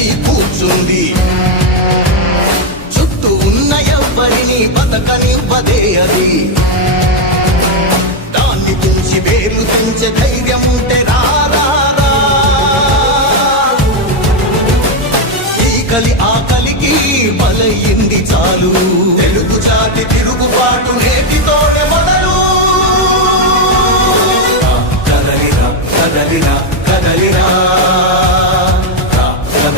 మన కూర్చుంది. చుట్టూ ఉన్న ఎవ్వరిని బతకనివ్వదే అది. దాన్ని తుంచి వేలు తుంచే ధైర్యం ఉంటే రారా ఈ కలి ఆకలికి బలయింది చాలు. తెలుగు జాతి తిరుగుబాటు నేటితోనే మొదలు. కదలిరా కదలిరా.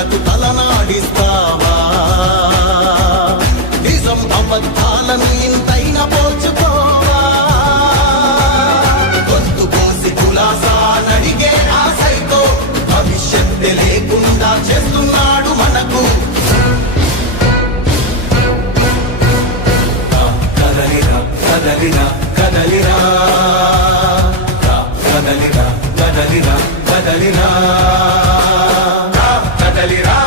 వాగ్దానాలకు తలనాడిస్తావా? నిజం అబద్ధాలను ఇంతైన పోచుకోవా గొంతు కోసి కులాసా నడిగే ఆశతో భవిష్యత్తు లేకుండా చేస్తున్నాడు మనకు. కదలిరా కదలిరా కదలిరా కదలిరా కదలిరా కదలిరా толерантность.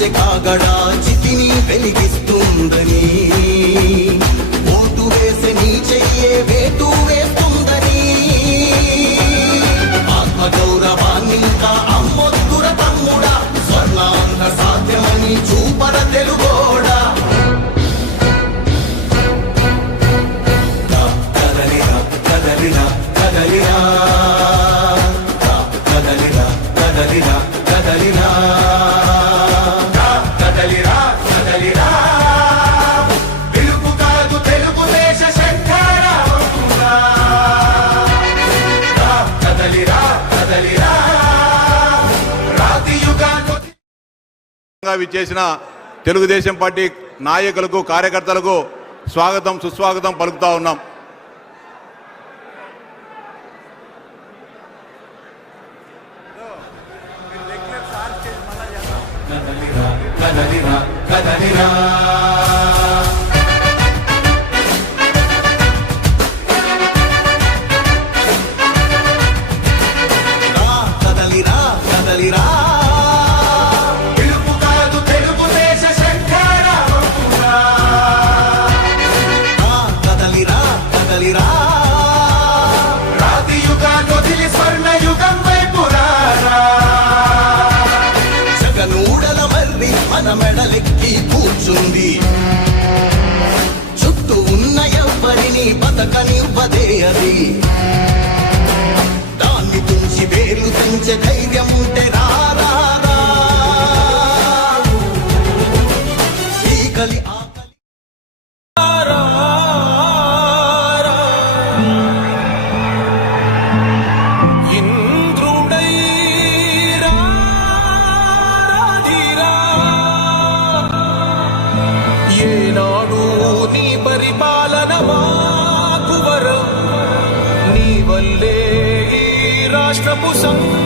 వచ్చే కాగడా చితిని వెలిగిస్తుందని. ఓటు వేసి నీ చెయ్యే వేటు వేస్తుందని. ఆత్మగౌరవాన్ని ఇంకా అమ్మొద్దుర తమ్ముడా. స్వర్ణాంధ్ర సాధ్యమని చూపర తెలుగోడా. గా విచ్చేసిన తెలుగుదేశం పార్టీ నాయకులకు కార్యకర్తలకు స్వాగతం సుస్వాగతం పలుకుతా ఉన్నాం. కదలిరా కదలిరా.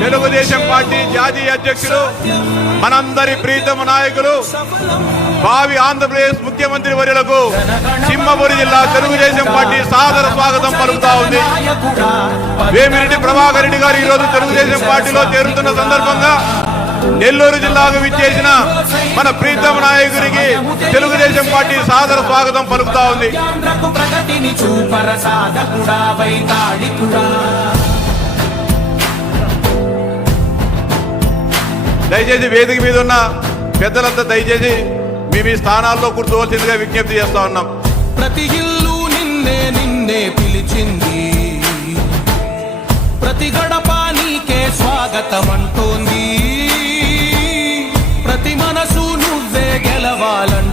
తెలుగుదేశం పార్టీ జాతీయ అధ్యక్షులు మనందరి ప్రీతమ నాయకులు భావి ఆంధ్రప్రదేశ్ ముఖ్యమంత్రి వర్యులకు సింహపురి జిల్లా తెలుగుదేశం పార్టీ సాదర స్వాగతం పలుకుతా ఉంది. వేమిరెడ్డి ప్రభాకర్ రెడ్డి గారు ఈ రోజు తెలుగుదేశం పార్టీలో చేరుతున్న సందర్భంగా నెల్లూరు జిల్లాకు విచ్చేసిన మన ప్రీతమ నాయకుడికి తెలుగుదేశం పార్టీ సాదర స్వాగతం పలుకుతా ఉంది. దయచేసి వేదిక మీద ఉన్న పెద్దలంతా దయచేసి మీ మీ స్థానాల్లో కూర్చోవలసిందిగా విజ్ఞప్తి చేస్తా ఉన్నాం. ప్రతి ఇల్లు నిన్నే నిన్నే పిలిచింది. ప్రతి గడప నీకే స్వాగతం అంటోంది ప్రతి మనసు నువ్వే గెలవాలని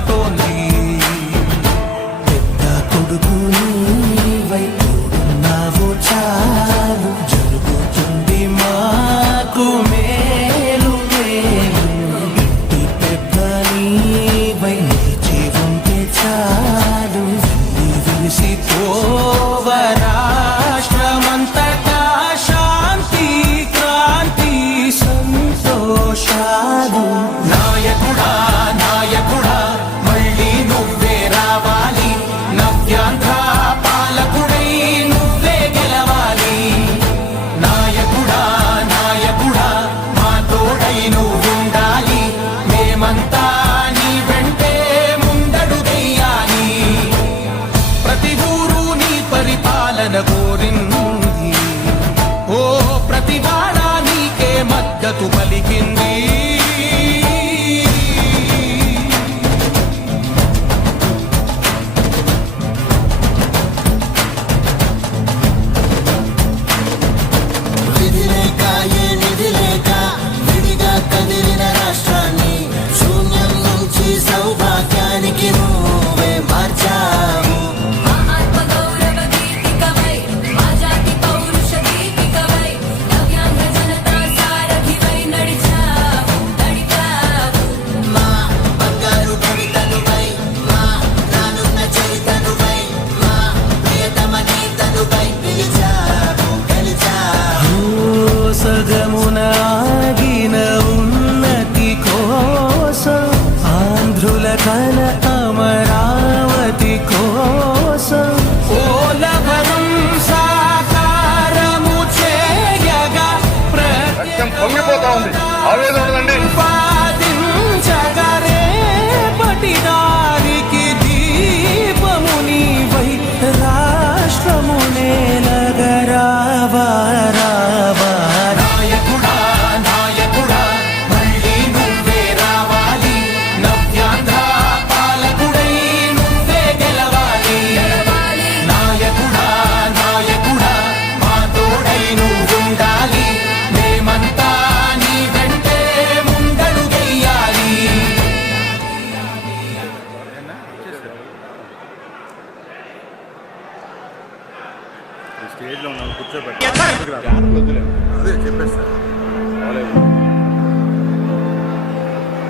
ప్రతి నీకే మద్దతు పలికింది. ఆంధ్రుల కల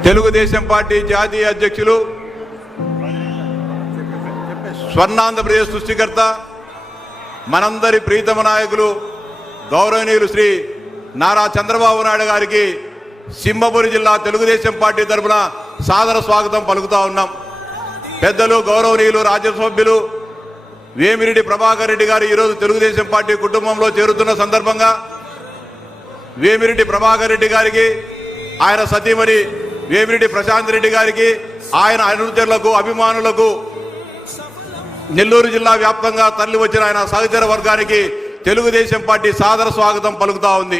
తెలుగుదేశం పార్టీ జాతీయ అధ్యక్షులు స్వర్ణాంధ్రప్రదేశ్ సృష్టికర్త మనందరి ప్రీతమ నాయకులు గౌరవనీయులు శ్రీ నారా చంద్రబాబు నాయుడు గారికి సింహపురి జిల్లా తెలుగుదేశం పార్టీ తరఫున సాదర స్వాగతం పలుకుతా ఉన్నాం. పెద్దలు గౌరవనీయులు రాజ్యసభ్యులు వేమిరెడ్డి ప్రభాకర్ రెడ్డి గారు ఈరోజు తెలుగుదేశం పార్టీ కుటుంబంలో చేరుతున్న సందర్భంగా వేమిరెడ్డి ప్రభాకర్ రెడ్డి గారికి ఆయన సతీమణి వేమిరెడ్డి ప్రశాంత్ రెడ్డి గారికి ఆయన అనుచరులకు అభిమానులకు నెల్లూరు జిల్లా వ్యాప్తంగా తరలి వచ్చిన ఆయన సహచర వర్గానికి తెలుగుదేశం పార్టీ సాదర స్వాగతం పలుకుతా ఉంది.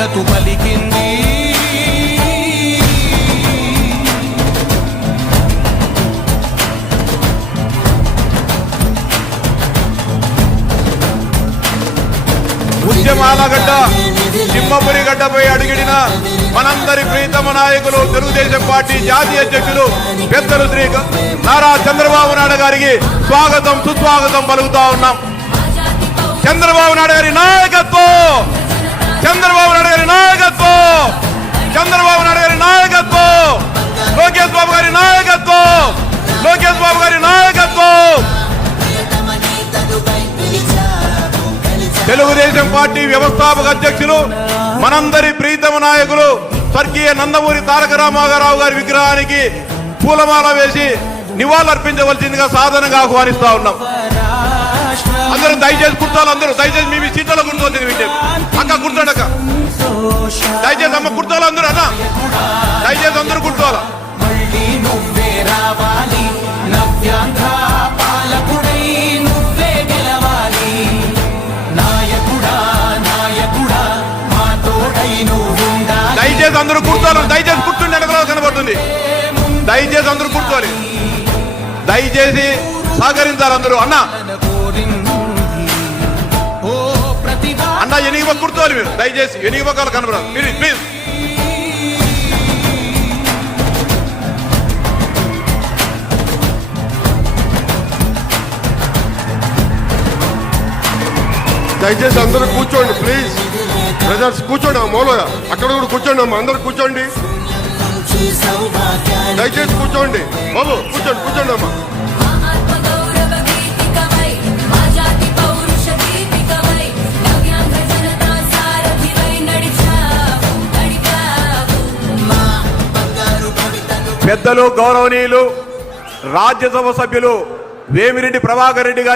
మద్దతు పలికింది ఉద్యమాల గడ్డ సింహపురి గడ్డపై అడుగిడిన మనందరి ప్రీతమ నాయకులు తెలుగుదేశం పార్టీ జాతీయ అధ్యక్షులు పెద్దలు శ్రీ నారా చంద్రబాబు నాయుడు గారికి స్వాగతం సుస్వాగతం పలుకుతా ఉన్నాం. చంద్రబాబు నాయుడు గారి నాయకత్వం! చంద్రబాబు నాయుడు గారి నాయకత్వం! చంద్రబాబు నాయుడు గారి నాయకత్వం! లోకేష్ బాబు గారి నాయకత్వం! లోకేష్ బాబు గారి నాయకత్వం! తెలుగుదేశం పార్టీ వ్యవస్థాపక అధ్యక్షులు మనందరి ప్రీతమ నాయకులు స్వర్గీయ నందమూరి తారక రామారావు గారి విగ్రహానికి పూలమాల వేసి నివాళులర్పించవలసిందిగా సాధనగా ఆహ్వానిస్తా ఉన్నాం. అందరూ దయచేసి కుర్తాలు అందరూ దయచేసి మీ సీట్లలో కూర్చోవద్దు వింటే. అక్క కూర్చోండి అక్క. దయచేసి అమ్మ కుర్తాలు అందరూ అన్న. దయచేసి అందరూ కూర్చోవాలా దయచేసి అందరూ కూర్చోవాలి దయచేసి కూర్చుండి వెనకలో కనబడుతుంది. దయచేసి అందరూ కూర్చోవాలి. దయచేసి సహకరించాలి అందరూ. అన్న. అన్న ఎనిమిది కూర్చోవాలి మీరు. దయచేసి ఎనిగిపక్కలు కనబడాలి ప్లీజ్ ప్లీజ్ దయచేసి అందరూ కూర్చోండి ప్లీజ్ బ్రదర్స్ కూర్చోండి ఆ అక్కడ కూడా కూర్చోండి అమ్మ అందరూ కూర్చోండి. దయచేసి కూర్చోండి. బాబు కూర్చోండి కూర్చోండి అమ్మా. పెద్దలు గౌరవనీయులు రాజ్యసభ సభ్యులు వేమిరెడ్డి ప్రభాకర్ రెడ్డి గారు